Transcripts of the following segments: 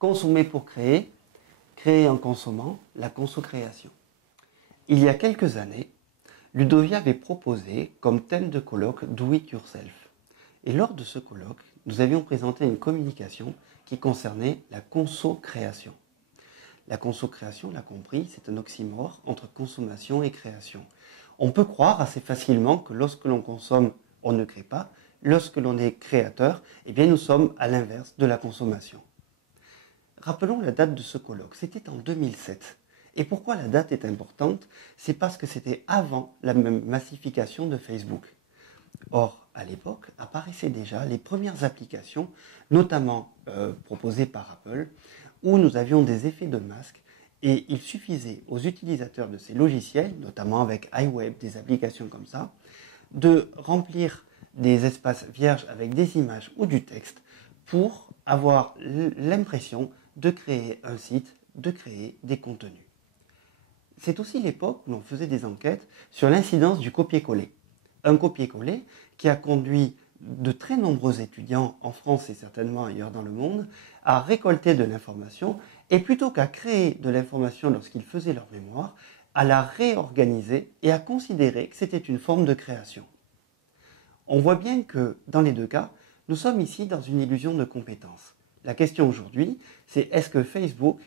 Consommer pour créer, créer en consommant, la conso-création. Il y a quelques années, Ludovia avait proposé comme thème de colloque Do It Yourself. Et lors de ce colloque, nous avions présenté une communication qui concernait la conso-création. La conso-création, on l'a compris, c'est un oxymore entre consommation et création. On peut croire assez facilement que lorsque l'on consomme, on ne crée pas. Lorsque l'on est créateur, eh bien nous sommes à l'inverse de la consommation. Rappelons la date de ce colloque, c'était en 2007. Et pourquoi la date est importante? C'est parce que c'était avant la massification de Facebook. Or, à l'époque, apparaissaient déjà les premières applications, notamment proposées par Apple, où nous avions des effets de masque et il suffisait aux utilisateurs de ces logiciels, notamment avec iWeb, des applications comme ça, de remplir des espaces vierges avec des images ou du texte pour avoir l'impression de créer un site, de créer des contenus. C'est aussi l'époque où l'on faisait des enquêtes sur l'incidence du copier-coller. Un copier-coller qui a conduit de très nombreux étudiants en France et certainement ailleurs dans le monde à récolter de l'information et plutôt qu'à créer de l'information lorsqu'ils faisaient leur mémoire, à la réorganiser et à considérer que c'était une forme de création. On voit bien que dans les deux cas, nous sommes ici dans une illusion de compétence. La question aujourd'hui, c'est est-ce que Facebook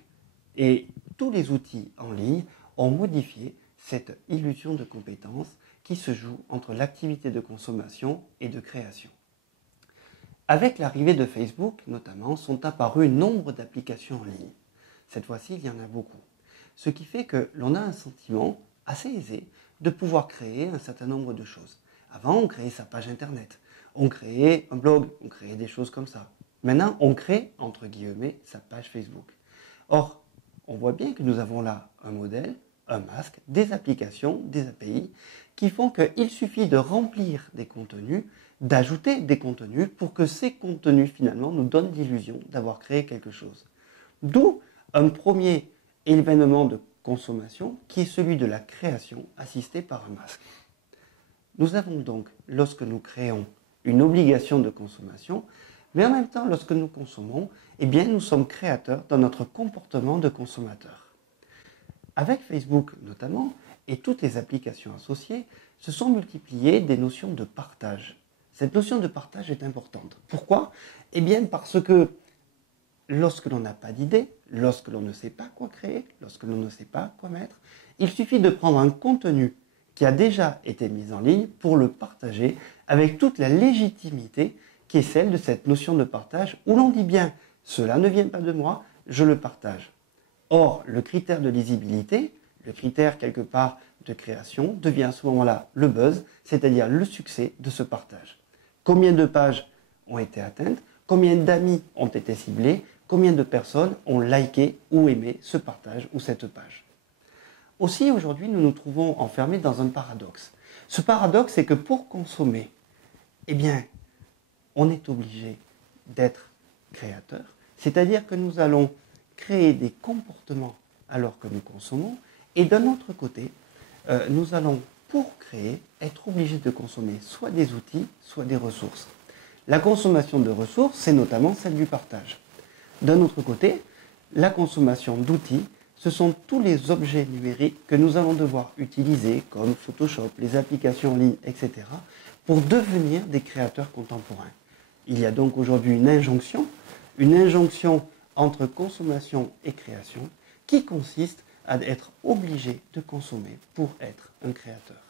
et tous les outils en ligne ont modifié cette illusion de compétence qui se joue entre l'activité de consommation et de création. Avec l'arrivée de Facebook, notamment, sont apparues nombre d'applications en ligne. Cette fois-ci, il y en a beaucoup. Ce qui fait que l'on a un sentiment assez aisé de pouvoir créer un certain nombre de choses. Avant, on créait sa page internet, on créait un blog, on créait des choses comme ça. Maintenant, on crée, entre guillemets, sa page Facebook. Or, on voit bien que nous avons là un modèle, un masque, des applications, des API, qui font qu'il suffit de remplir des contenus, d'ajouter des contenus pour que ces contenus finalement nous donnent l'illusion d'avoir créé quelque chose. D'où un premier événement de consommation qui est celui de la création assistée par un masque. Nous avons donc, lorsque nous créons, une obligation de consommation, mais en même temps, lorsque nous consommons, eh bien, nous sommes créateurs dans notre comportement de consommateur. Avec Facebook notamment, et toutes les applications associées, se sont multipliées des notions de partage. Cette notion de partage est importante. Pourquoi? Eh bien, parce que lorsque l'on n'a pas d'idée, lorsque l'on ne sait pas quoi créer, lorsque l'on ne sait pas quoi mettre, il suffit de prendre un contenu qui a déjà été mis en ligne pour le partager avec toute la légitimité qui est celle de cette notion de partage où l'on dit bien « cela ne vient pas de moi, je le partage ». Or, le critère de lisibilité, le critère quelque part de création, devient à ce moment-là le buzz, c'est-à-dire le succès de ce partage. Combien de pages ont été atteintes, combien d'amis ont été ciblés, combien de personnes ont liké ou aimé ce partage ou cette page. Aussi, aujourd'hui, nous nous trouvons enfermés dans un paradoxe. Ce paradoxe, c'est que pour consommer, eh bien, on est obligé d'être créateur, c'est-à-dire que nous allons créer des comportements alors que nous consommons, et d'un autre côté, nous allons, pour créer, être obligés de consommer soit des outils, soit des ressources. La consommation de ressources, c'est notamment celle du partage. D'un autre côté, la consommation d'outils, ce sont tous les objets numériques que nous allons devoir utiliser, comme Photoshop, les applications en ligne, etc., pour devenir des créateurs contemporains. Il y a donc aujourd'hui une injonction entre consommation et création qui consiste à être obligé de consommer pour être un créateur.